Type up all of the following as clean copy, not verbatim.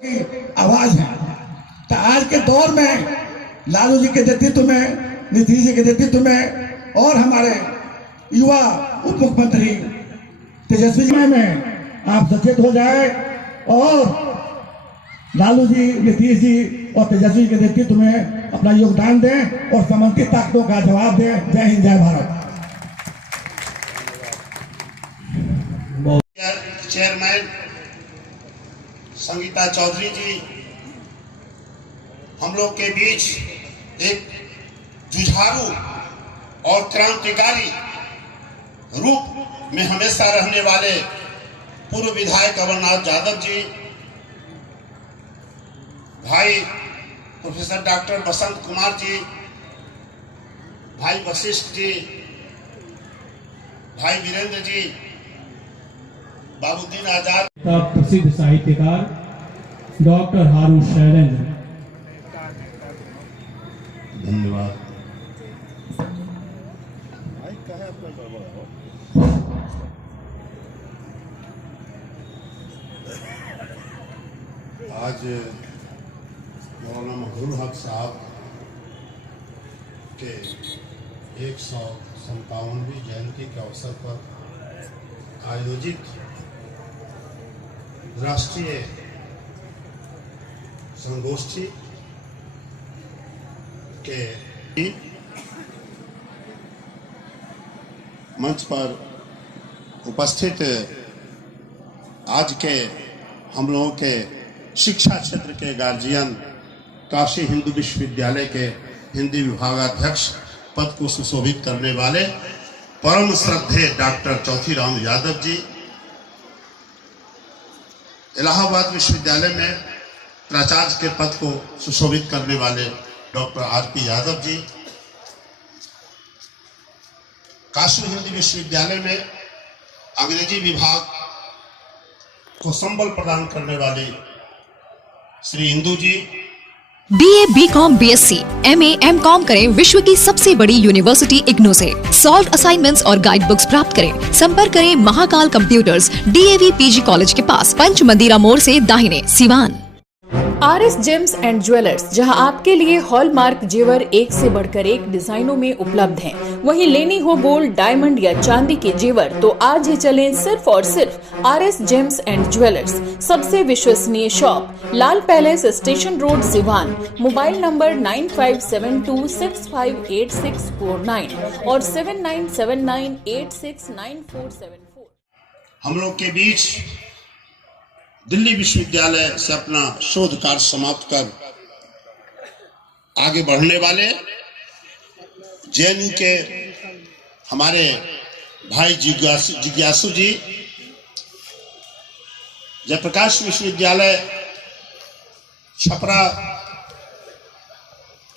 की आवाज है। तो आज के दौर में लालू जी के नेतृत्व में, नीतीश जी के नेतृत्व में और हमारे युवा उप मुख्यमंत्री तेजस्वी जी में आप सचेत हो जाए और लालू जी, नीतीश जी और तेजस्वी के नेतृत्व में अपना योगदान दें और समन्वित ताकतों का जवाब दें। जय हिंद, जय भारत। चेयरमैन संगीता चौधरी जी हम लोग के बीच एक जुझारू और क्रांतिकारी रूप में हमेशा रहने वाले पूर्व विधायक अमरनाथ यादव जी, भाई प्रोफेसर डॉक्टर बसंत कुमार जी, भाई वशिष्ठ जी, भाई वीरेंद्र जी, बाबूद्दीन आजाद, प्रसिद्ध साहित्यकार डॉक्टर हारून शैलेंद्र। धन्यवाद। आज मौलाना मखदूम हक साहब के 157वीं जयंती के अवसर पर आयोजित राष्ट्रीय संगोष्ठी के मंच पर उपस्थित आज के हम लोगों के शिक्षा क्षेत्र के गार्जियन, काशी हिंदू विश्वविद्यालय के हिंदी विभागाध्यक्ष पद को सुशोभित करने वाले परम श्रद्धेय डॉक्टर चौथीराम यादव जी, इलाहाबाद विश्वविद्यालय में प्राचार्य के पद को सुशोभित करने वाले डॉक्टर आर.पी. यादव जी, काशी हिंदी विश्वविद्यालय में अंग्रेजी विभाग को संबल प्रदान करने वाली श्री इंदू जी, BA, BCom, BSc, MA, MCom करें विश्व की सबसे बड़ी यूनिवर्सिटी इग्नू से। सॉल्व असाइनमेंट्स और गाइड बुक्स प्राप्त करें। संपर्क करें Mahakal computers, DAV PG college के पास, पंच मंदिरा मोड़ से दाहिने, Siwan. RS James and jewellers, जहां आपके लिए हॉलमार्क जेवर एक से बढ़कर एक डिजाइनों में उपलब्ध हैं। वहीं लेनी हो गोल्ड, डायमंड या चांदी के जेवर तो आज ही चलें सिर्फ और सिर्फ RS जेम्स एंड ज्वेलर्स। सबसे विश्वसनीय shop, Lal Palace, Station Road, Siwan. Mobile number 9572658649 और 7979869474। हम लोग के बीच दिल्ली विश्वविद्यालय से अपना शोध कार्य समाप्त कर आगे बढ़ने वाले JNU के हमारे भाई जिज्ञासु जी, जयप्रकाश विश्वविद्यालय छपरा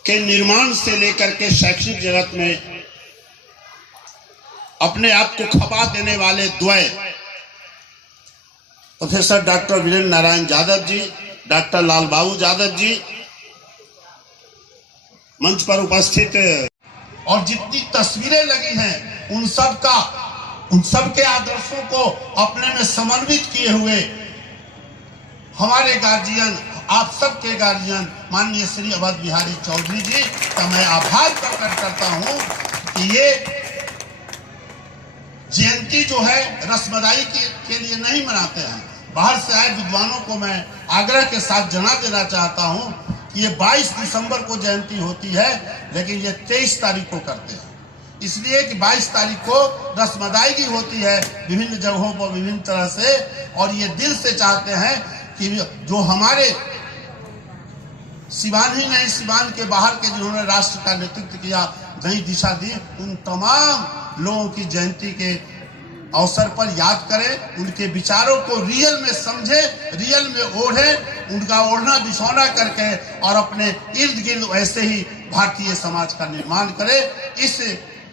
के निर्माण से लेकर के शैक्षणिक जगत में अपने आप को खपा देने वाले द्वय professor doctor Virendra Narayan Yadav ji, doctor लाल बाबू यादव जी मंच पर उपस्थित, और जितनी तस्वीरें लगी हैं उन सब के आदर्शों को अपने में समन्वित किए हुए हमारे गार्जियन, आप सबके गार्जियन माननीय श्री अवध बिहारी चौधरी जी का मैं आभार प्रकट करता हूं कि ये जयंती जो है रस्मदाई के लिए नहीं मनाते हैं। बाहर से आए विद्वानों को मैं आग्रह के साथ जना देना चाहता हूं कि ये 22 दिसंबर को जयंती होती है, लेकिन ये 23 तारीख को करते हैं, इसलिए कि 22 तारीख को रस्मदायगी होती है विभिन्न जगहों पर विभिन्न तरह से, और ये दिल से चाहते हैं कि जो हमारे सिवान ही नहीं, सिवान के बाहर के जिन्होंने राष्ट्र का नेतृत्व किया, नई दिशा दी, उन तमाम लोगों की जयंती के अवसर पर याद करें, उनके विचारों को रियल में समझे, रियल में ओढ़े, उनका ओढ़ना बिछौना करके और अपने इर्द गिर्द वैसे ही भारतीय समाज का निर्माण करें। इस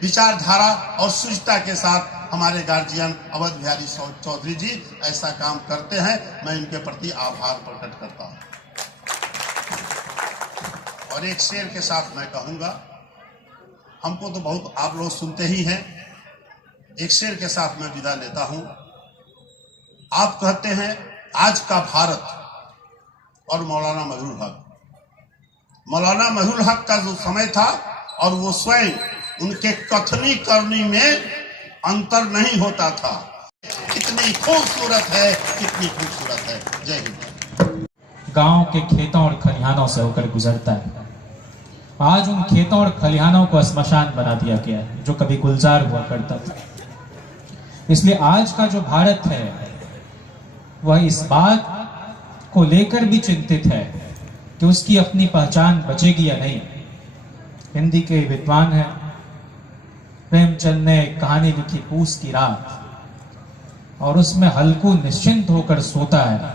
विचारधारा और शुचिता के साथ हमारे गार्जियन अवध बिहारी चौधरी जी ऐसा काम करते हैं। मैं इनके प्रति आभार प्रकट करता हूं। और एक शेर के साथ मैं कहूंगा, हमको तो बहुत आप लोग सुनते ही हैं, एक शेर के साथ मैं विदा लेता हूं। आप कहते हैं आज का भारत और मौलाना मजहरुल हक। मौलाना मजहरुल हक का जो समय था और वो स्वयं उनके कथनी करनी में अंतर नहीं होता था। कितनी खूबसूरत है, कितनी खूबसूरत है। जय हिंद। गांव के खेतों और खलिहानों से होकर गुजरता है। आज उन खेतों और खलिहानों को श्मशान बना दिया गया है जो कभी गुलजार हुआ करता था। इसलिए आज का जो भारत है वह इस बात को लेकर भी चिंतित है कि उसकी अपनी पहचान बचेगी या नहीं। हिंदी के विद्वान हैं, प्रेमचंद ने एक कहानी लिखी पूस की रात, और उसमें हल्कू निश्चिंत होकर सोता है,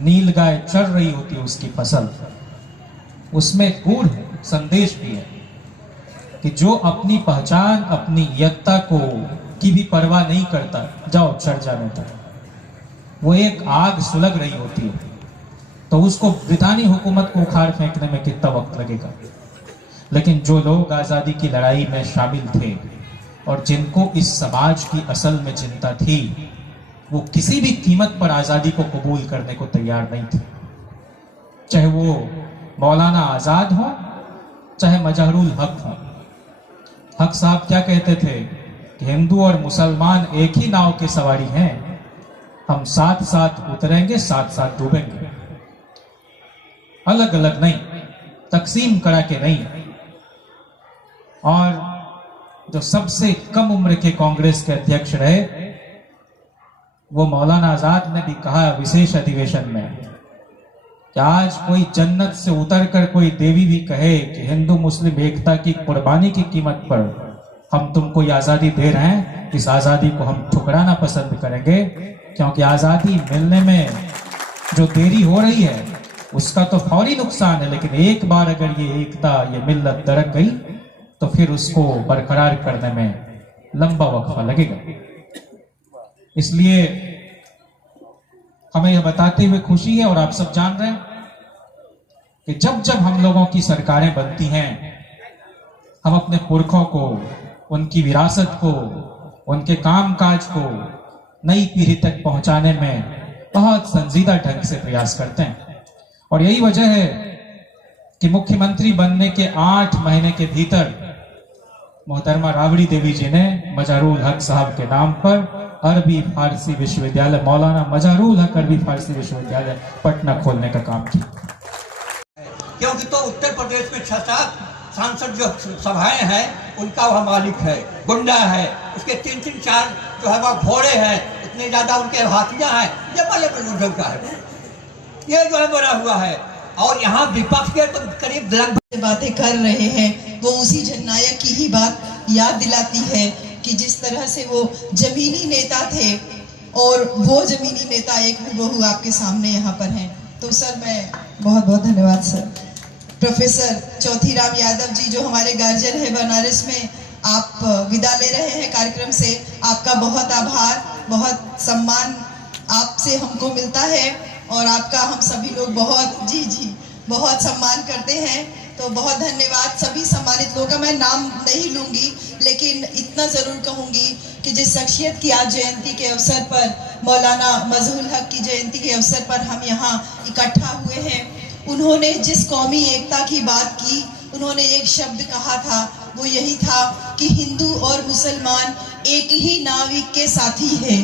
नील गाय चढ़ रही होती है उसकी फसल। उसमें गूढ़ संदेश भी है कि जो अपनी पहचान, अपनी यत्ता को की भी परवाह नहीं करता, जाओ चढ़ जाने तक, वो एक आग सुलग रही होती है, तो उसको ब्रितानी हुकूमत को उखाड़ फेंकने में कितना वक्त लगेगा। लेकिन जो लोग आजादी की लड़ाई में शामिल थे और जिनको इस समाज की असल में चिंता थी, वो किसी भी कीमत पर आजादी को कबूल करने को तैयार नहीं थे। चाहे वो मौलाना आजाद हो, चाहे मजहरुल हक हो। हक साहब क्या कहते थे कि हिंदू और मुसलमान एक ही नाव के सवारी हैं, हम साथ साथ उतरेंगे, साथ साथ डूबेंगे, अलग अलग नहीं, तकसीम करा के नहीं। और जो सबसे कम उम्र के कांग्रेस के अध्यक्ष रहे, वो मौलाना आजाद ने भी कहा विशेष अधिवेशन में कि आज कोई जन्नत से उतरकर कोई देवी भी कहे कि हिंदू मुस्लिम एकता की कुर्बानी की कीमत पर हम तुमको ये आजादी दे रहे हैं, इस आजादी को हम ठुकराना पसंद करेंगे, क्योंकि आजादी मिलने में जो देरी हो रही है उसका तो फौरी नुकसान है, लेकिन एक बार अगर ये एकता, ये मिल्लत दरक गई तो फिर उसको बरकरार करने में लंबा वक्फा लगेगा। इसलिए हमें यह बताते हुए खुशी है, और आप सब जान रहे हैं कि जब जब हम लोगों की सरकारें बनती हैं, हम अपने पुरखों को, उनकी विरासत को, उनके कामकाज को नई पीढ़ी तक पहुंचाने में बहुत संजीदा ढंग से प्रयास करते हैं। और यही वजह है कि मुख्यमंत्री बनने के 8 महीने के भीतर मोहतरमा राबड़ी देवी जी ने मजहरुल हक साहब के नाम पर अरबी फारसी विश्वविद्यालय, मौलाना मजहरुल हक अरबी फारसी विश्वविद्यालय पटना खोलने का काम किया। क्योंकि तो उत्तर प्रदेश में 6-7 सांसद जो सभाएं हैं उनका वह मालिक है, गुंडा है, उसके 3-4 जो है वह घोड़े हैं, इतने ज्यादा उनके हाथियां हैं, ये बड़े बड़े का है, ये जो है बना हुआ है। और यहाँ विपक्ष के तो करीब लगभग बातें कर रहे हैं, वो उसी जननायक की ही बात याद दिलाती है कि जिस तरह से वो जमीनी नेता थे और वो जमीनी नेता एक हूबहू आपके सामने यहाँ पर हैं। तो सर मैं बहुत बहुत धन्यवाद सर। प्रोफेसर चौथीराम यादव जी जो हमारे गार्जियन है बनारस में, आप विदा ले रहे हैं कार्यक्रम से, आपका बहुत आभार, बहुत सम्मान आपसे हमको मिलता है और आपका हम सभी लोग बहुत जी बहुत सम्मान करते हैं। तो बहुत धन्यवाद सभी सम्मानित लोगों का। मैं नाम नहीं लूंगी, लेकिन इतना ज़रूर कहूँगी कि जिस शख्सियत की आज जयंती के अवसर पर, मौलाना मजहरुल हक की जयंती के अवसर पर हम यहाँ इकट्ठा हुए हैं, उन्होंने जिस कौमी एकता की बात की, उन्होंने एक शब्द कहा था, वो यही था कि हिंदू और मुसलमान एक ही नाविक के साथी हैं।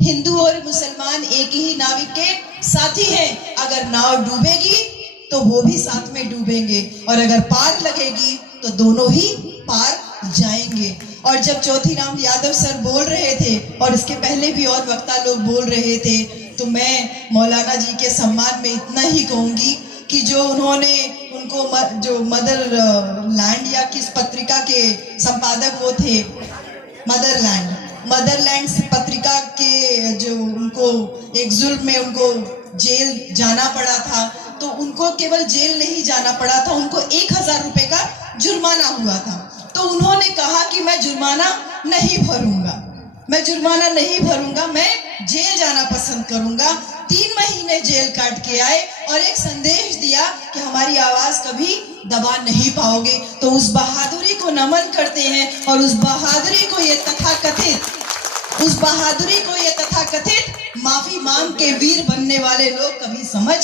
हिंदू और मुसलमान एक ही नाविक के साथी हैं। अगर नाव डूबेगी तो वो भी साथ में डूबेंगे, और अगर पार लगेगी तो दोनों ही पार जाएंगे। और जब चौथीराम यादव सर बोल रहे थे और इसके पहले भी और वक्ता लोग बोल रहे थे, तो मैं मौलाना जी के सम्मान में इतना ही कहूँगी कि जो उन्होंने उनको जो मदरलैंड या किस पत्रिका के संपादक वो थे, मदरलैंड पत्रिका के जो उनको एक जुल्म में उनको जेल जाना पड़ा था, तो उनको केवल जेल नहीं जाना पड़ा था, उनको 1000 रुपए का जुर्माना हुआ था। तो उन्होंने कहा कि मैं जुर्माना नहीं भरूंगा, मैं जेल जाना पसंद करूंगा। 3 महीने जेल काट के आए और एक संदेश दिया कि हमारी आवाज कभी दबा नहीं पाओगे। तो उस बहादुरी को नमन करते हैं, और उस बहादुरी को ये तथाकथित माफी मांग के वीर बनने वाले लोग कभी समझ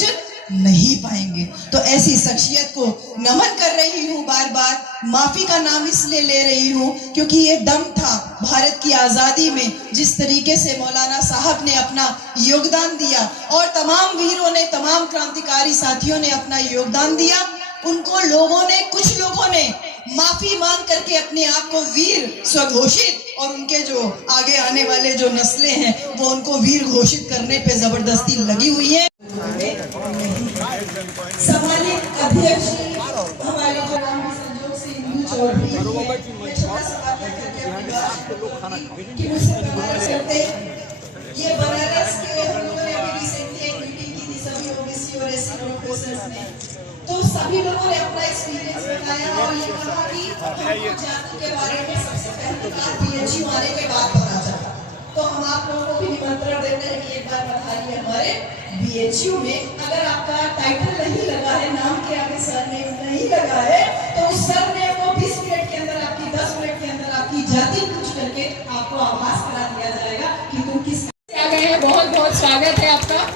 नहीं पाएंगे। तो ऐसी शख्सियत को नमन कर रही हूँ, बार बार माफी का नाम इसलिए ले रही हूँ क्योंकि ये दम था भारत की आज़ादी में, जिस तरीके से मौलाना साहब ने अपना योगदान दिया और तमाम वीरों ने, तमाम क्रांतिकारी साथियों ने अपना योगदान दिया। उनको लोगों ने, कुछ लोगों ने माफी मांग करके अपने आप को वीर स्वघोषित, और उनके जो आगे आने वाले जो नस्लें हैं वो उनको वीर घोषित करने पे जबरदस्ती लगी हुई है। सम्मानित अध्यक्ष हमारे जो नाम संजोग से हिंदू चौधरी है, मैं छोटा सा बात करके अपनी बात कि मुझसे प्रमाण करते, ये बनारस के हम लोगों ने अभी रिसेंटली एक मीटिंग की थी सभी ओबीसी और एससी प्रोफेसर्स ने, तो सभी लोगों ने अपना एक्सपीरियंस बताया और ये कहा कि हमको जाति के बारे में सबसे पहली बात बीएचयू आने के बाद पता चला। तो हम आप लोगों को भी निमंत्रण देते हैं कि एक बार पधारिए हमारे बीएचयू में। अगर आपका टाइटल नहीं लगा है, नाम के आगे सरनेम नहीं लगा है, तो उस सरनेम को 20 मिनट के अंदर, आपकी 10 मिनट के अंदर आपकी जाति पूछ करके आपको आभास करा दिया जाएगा कि तुम किस आ गए हैं। बहुत बहुत स्वागत है आपका।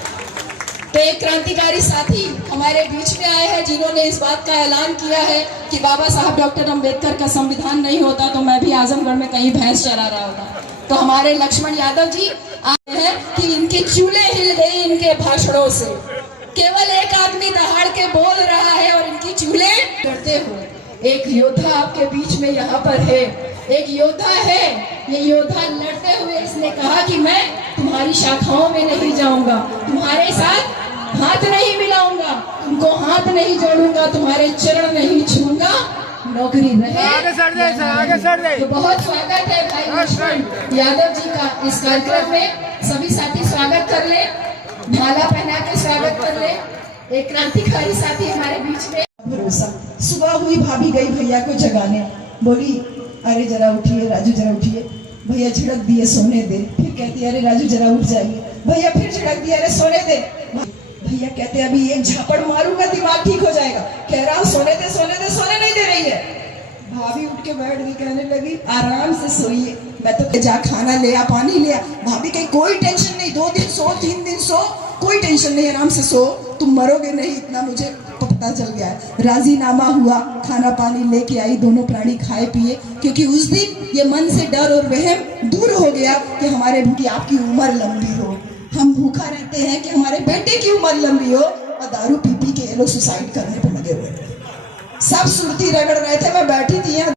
तो एक क्रांतिकारी साथी हमारे बीच में आए हैं जिन्होंने इस बात का ऐलान किया है कि बाबा साहब डॉक्टर अम्बेडकर का संविधान नहीं होता तो मैं भी आजमगढ़ में कहीं भैंस चरा रहा होता। तो हमारे लक्ष्मण यादव जी आए हैं कि इनके चूल्हे हिल गई इनके भाषणों से। केवल एक आदमी दहाड़ के बोल रहा है और इनकी चूल्हे डरते हुए। एक योद्धा आपके बीच में यहाँ पर है, एक योद्धा है। ये योद्धा लड़ते हुए इसने कहा कि मैं तुम्हारी शाखाओं में नहीं जाऊंगा, तुम्हारे साथ हाथ नहीं मिलाऊंगा, तुमको हाथ नहीं जोड़ूंगा, तुम्हारे चरण नहीं छूंगा, नौकरी रहे। आगे तो बहुत स्वागत है भाई लक्ष्मण यादव जी का इस कार्यक्रम में। सभी साथी स्वागत कर ले, माला पहना के स्वागत कर ले। एक क्रांतिकारी साथी हमारे बीच में। भरोसा सुबह हुई, भाभी गई भैया को जगाने, बोली अरे जरा उठिए राजू, जरा उठिए। भैया झिड़क दिए सोने दे। फिर कहती अरे राजू जरा उठ जाइए। भैया फिर झिड़क दिया अरे सोने दे। भैया कहते अभी एक झापड़ मारूंगा दिमाग ठीक हो जाएगा। कह रहा हूँ सोने दे सोने दे, सोने नहीं दे रही है। भाभी उठ के बैठ गई, कहने लगी आराम से सोइए, मैं तो जा खाना ले आ, पानी ले आ। भाभी कही कोई टेंशन नहीं, 2 दिन सो, 3 दिन सो, कोई टेंशन नहीं, आराम से सो, तुम मरोगे नहीं, इतना मुझे पता चल गया है। राजीनामा हुआ, खाना पानी लेके आई, दोनों प्राणी खाए पिए, क्योंकि उस दिन ये मन से डर और वहम दूर हो गया कि हमारे की आपकी उम्र लंबी हो। हम भूखा रहते हैं कि हमारे बेटे की उम्र लंबी हो, और दारू पी पी के ये लोग सुसाइड करने पर लगे हुए। सब सुरती रगड़ रहे थे, मैं बैठी थी यहाँ।